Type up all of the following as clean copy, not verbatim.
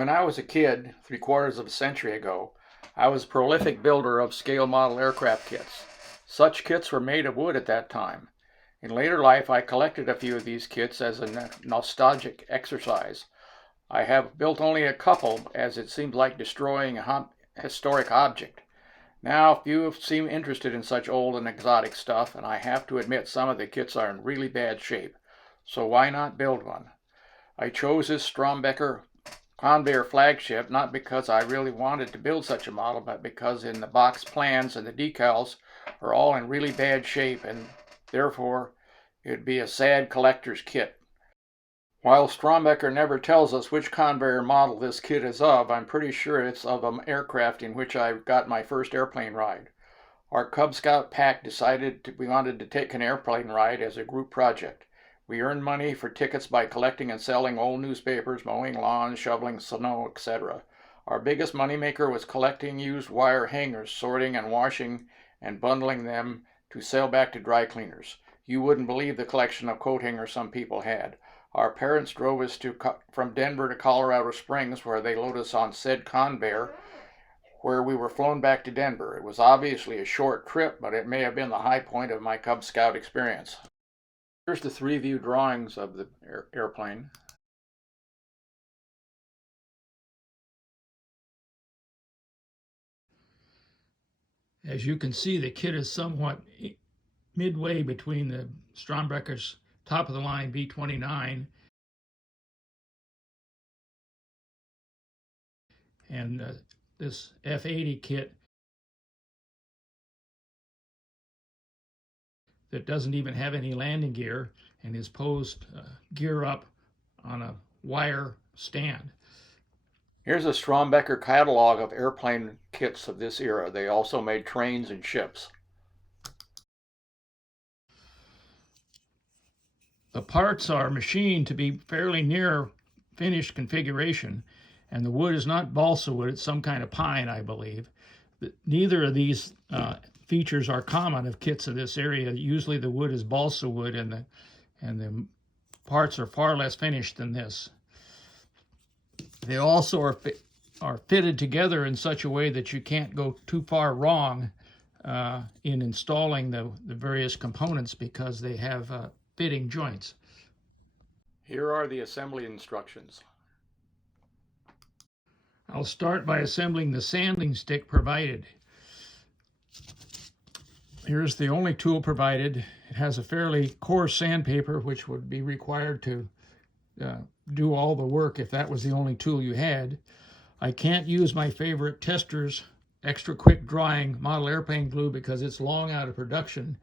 When I was a kid, 3/4 of a century ago, I was a prolific builder of scale model aircraft kits. Such kits were made of wood at that time. In later life, I collected a few of these kits as a nostalgic exercise. I have built only a couple as it seemed like destroying a historic object. Now, few seem interested in such old and exotic stuff, and I have to admit some of the kits are in really bad shape. So why not build one? I chose this Strombecker Convair Flagship not because I really wanted to build such a model, but because in the box plans and the decals are all in really bad shape, and therefore it'd be a sad collector's kit. While Strombecker never tells us which Convair model this kit is of, I'm pretty sure it's of an aircraft in which I got my first airplane ride. Our Cub Scout pack decided we wanted to take an airplane ride as a group project. We earned money for tickets by collecting and selling old newspapers, mowing lawns, shoveling snow, etc. Our biggest moneymaker was collecting used wire hangers, sorting and washing and bundling them to sell back to dry cleaners. You wouldn't believe the collection of coat hangers some people had. Our parents drove us from Denver to Colorado Springs, where they loaded us on said Convair, where we were flown back to Denver. It was obviously a short trip, but it may have been the high point of my Cub Scout experience. Here's the 3-view drawings of the airplane. As you can see, the kit is somewhat midway between the Strombecker's top-of-the-line V29 and this F80 kit that doesn't even have any landing gear and is posed gear up on a wire stand. Here's a Strombecker catalog of airplane kits of this era. They also made trains and ships. The parts are machined to be fairly near finished configuration, and the wood is not balsa wood, it's some kind of pine, I believe. Neither of these features are common of kits of this area. Usually the wood is balsa wood, and the parts are far less finished than this. They also are fitted together in such a way that you can't go too far wrong in installing the various components because they have fitting joints. Here are the assembly instructions. I'll start by assembling the sanding stick provided. Here's the only tool provided. It has a fairly coarse sandpaper, which would be required to do all the work if that was the only tool you had. I can't use my favorite Tester's extra quick drying model airplane glue because it's long out of production,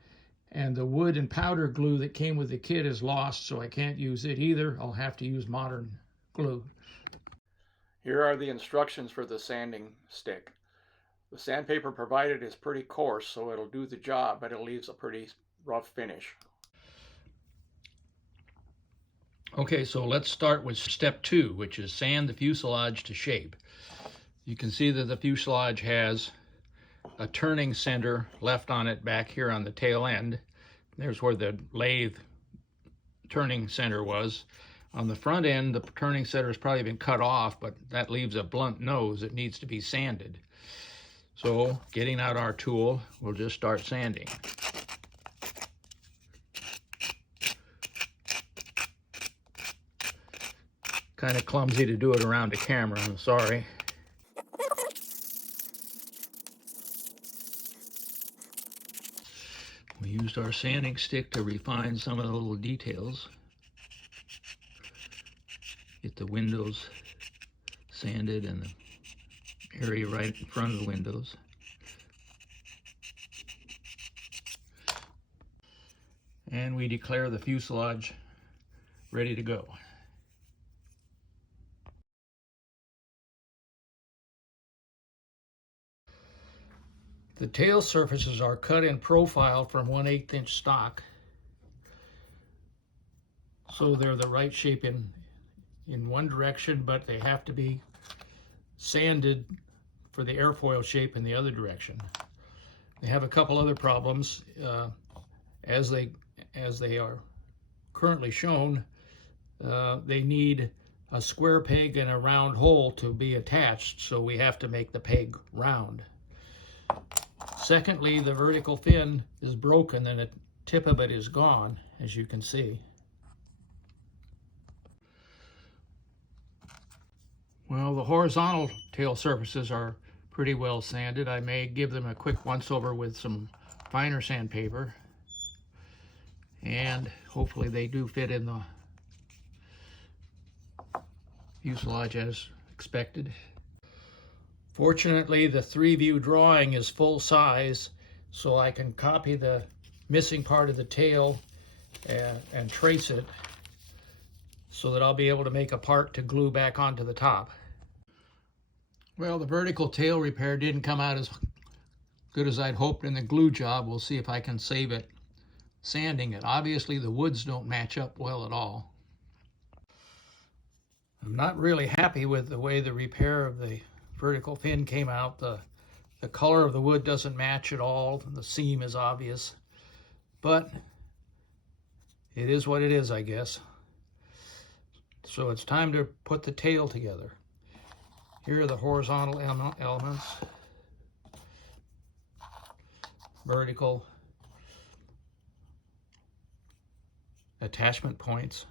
and the wood and powder glue that came with the kit is lost, so I can't use it either. I'll have to use modern glue. Here are the instructions for the sanding stick. The sandpaper provided is pretty coarse, so it'll do the job, but it leaves a pretty rough finish. Okay, so let's start with step 2, which is sand the fuselage to shape. You can see that the fuselage has a turning center left on it back here on the tail end. There's where the lathe turning center was. On the front end, the turning center has probably been cut off, but that leaves a blunt nose that needs to be sanded. So, getting out our tool, we'll just start sanding. Kind of clumsy to do it around the camera, I'm sorry. We used our sanding stick to refine some of the little details. Get the windows sanded and the area right in front of the windows. And we declare the fuselage ready to go. The tail surfaces are cut in profile from 1/8 inch stock, so they're the right shape in one direction, but they have to be sanded for the airfoil shape in the other direction. They have a couple other problems. As they are currently shown, they need a square peg and a round hole to be attached, so we have to make the peg round. Secondly, the vertical fin is broken and the tip of it is gone, as you can see. Well, the horizontal tail surfaces are pretty well sanded. I may give them a quick once over with some finer sandpaper, and hopefully they do fit in the fuselage as expected. Fortunately, the 3-view drawing is full size, so I can copy the missing part of the tail and trace it so that I'll be able to make a part to glue back onto the top. Well, the vertical tail repair didn't come out as good as I'd hoped in the glue job. We'll see if I can save it sanding it. Obviously, the woods don't match up well at all. I'm not really happy with the way the repair of the vertical fin came out. The color of the wood doesn't match at all. The seam is obvious, but it is what it is, I guess. So it's time to put the tail together. Here are the horizontal elements, vertical attachment points,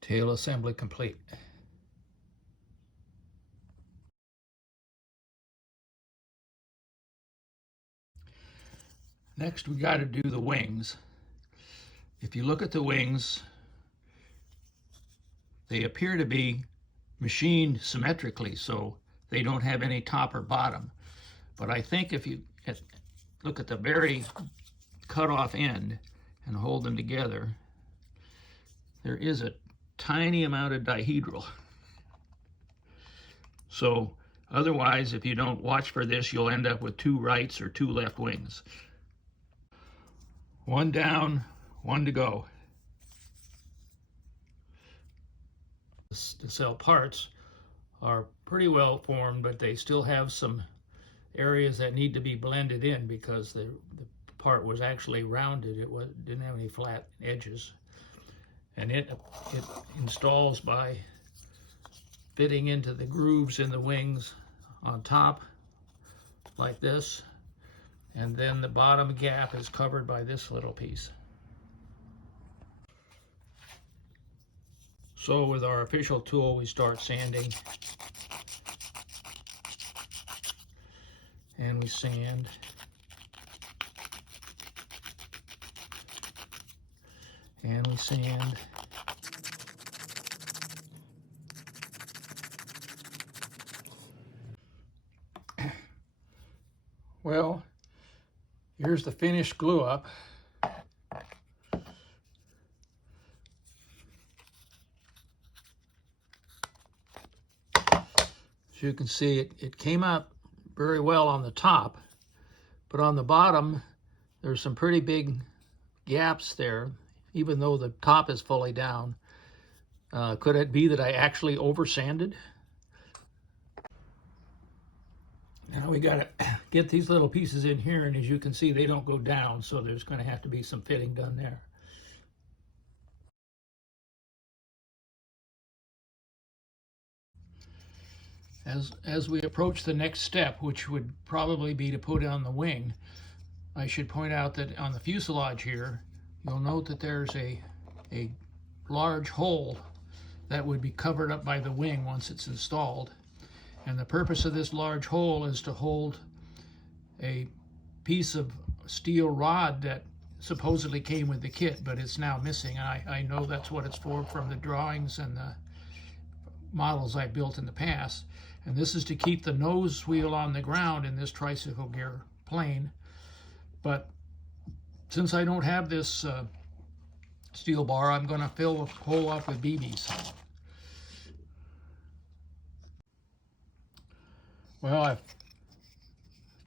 tail assembly complete. Next, we got to do the wings. If you look at the wings, they appear to be machined symmetrically, so they don't have any top or bottom. But I think if you look at the very cut off end and hold them together, there is a tiny amount of dihedral. So otherwise, if you don't watch for this, you'll end up with 2 rights or 2 left wings. 1 down, 1 to go. The cell parts are pretty well formed, but they still have some areas that need to be blended in because the part was actually rounded. It didn't have any flat edges. And it installs by fitting into the grooves in the wings on top like this, and then the bottom gap is covered by this little piece. So with our official tool, we start sanding, and we sand, and we sand, well, here's the finished glue up. As you can see, it came out very well on the top, but on the bottom, there's some pretty big gaps there, even though the top is fully down. Could it be that I actually over-sanded? Now we got to get these little pieces in here, and as you can see, they don't go down, so there's going to have to be some fitting done there. As we approach the next step, which would probably be to put on the wing, I should point out that on the fuselage here, you'll note that there's a large hole that would be covered up by the wing once it's installed. And the purpose of this large hole is to hold a piece of steel rod that supposedly came with the kit, but it's now missing. I know that's what it's for from the drawings and the models I built in the past. And this is to keep the nose wheel on the ground in this tricycle gear plane. But since I don't have this steel bar, I'm going to fill the hole up with BBs. Well, I've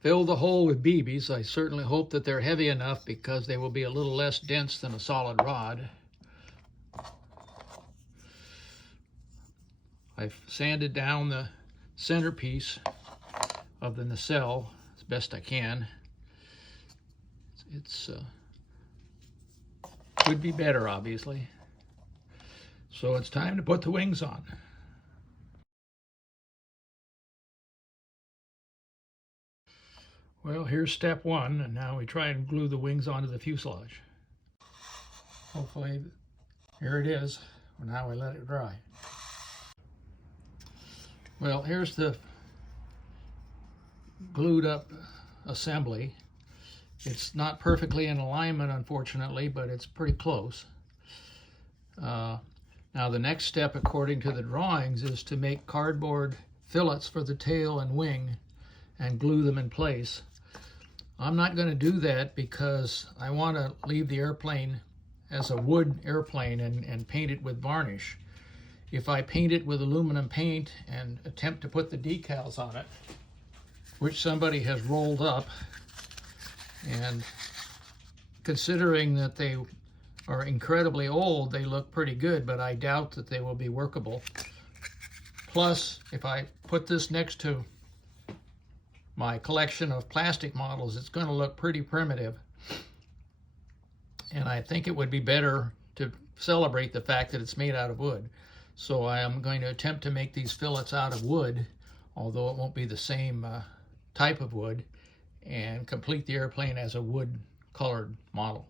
filled the hole with BBs. I certainly hope that they're heavy enough because they will be a little less dense than a solid rod. I've sanded down the centerpiece of the nacelle as best I can. It's could be better, obviously. So it's time to put the wings on. Well, here's step one, and now we try and glue the wings onto the fuselage. Hopefully, here it is. Now we let it dry. Well, here's the glued up assembly. It's not perfectly in alignment, unfortunately, but it's pretty close. Now the next step, according to the drawings, is to make cardboard fillets for the tail and wing and glue them in place. I'm not going to do that because I want to leave the airplane as a wood airplane and paint it with varnish. If I paint it with aluminum paint and attempt to put the decals on it, which somebody has rolled up, and considering that they are incredibly old, they look pretty good, but I doubt that they will be workable. Plus, if I put this next to my collection of plastic models, it's going to look pretty primitive. And I think it would be better to celebrate the fact that it's made out of wood. So I am going to attempt to make these fillets out of wood, although it won't be the same type of wood, and complete the airplane as a wood-colored model.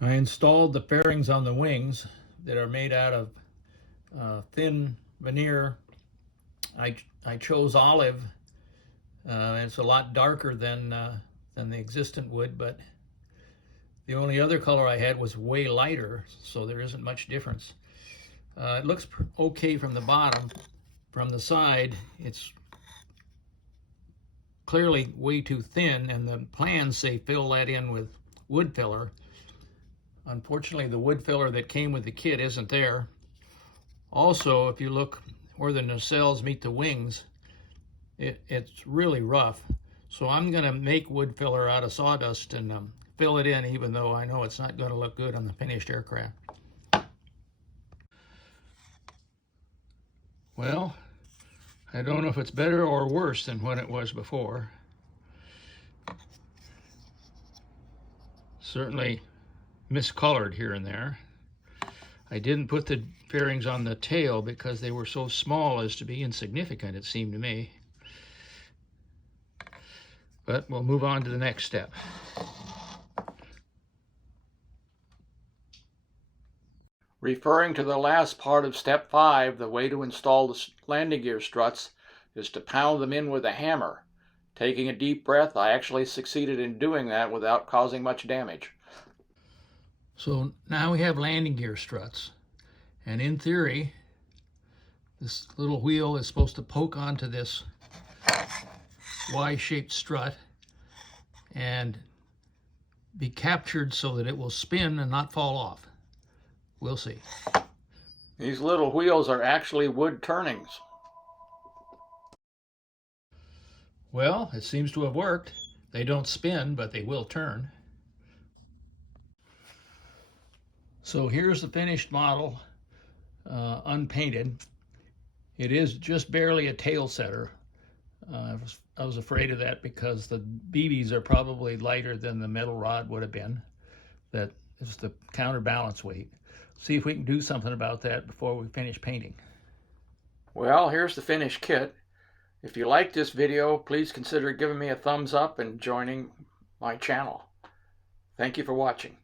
I installed the fairings on the wings that are made out of thin veneer. I chose olive. It's a lot darker than the existent wood, but the only other color I had was way lighter, so there isn't much difference. It looks okay from the bottom. From the side, it's clearly way too thin, and the plans say fill that in with wood filler. Unfortunately, the wood filler that came with the kit isn't there. Also, if you look where the nacelles meet the wings, it's really rough. So I'm going to make wood filler out of sawdust and fill it in, even though I know it's not going to look good on the finished aircraft. Well, I don't know if it's better or worse than when it was before. Certainly miscolored here and there. I didn't put the fairings on the tail because they were so small as to be insignificant, it seemed to me. But we'll move on to the next step. Referring to the last part of step 5, the way to install the landing gear struts is to pound them in with a hammer. Taking a deep breath, I actually succeeded in doing that without causing much damage. So now we have landing gear struts, and in theory, this little wheel is supposed to poke onto this Y-shaped strut and be captured so that it will spin and not fall off. We'll see. These little wheels are actually wood turnings. Well, it seems to have worked. They don't spin, but they will turn. So here's the finished model, unpainted. It is just barely a tail setter. I was afraid of that because the BBs are probably lighter than the metal rod would have been. That is the counterbalance weight. See if we can do something about that before we finish painting. Well, here's the finished kit. If you like this video, please consider giving me a thumbs up and joining my channel. Thank you for watching.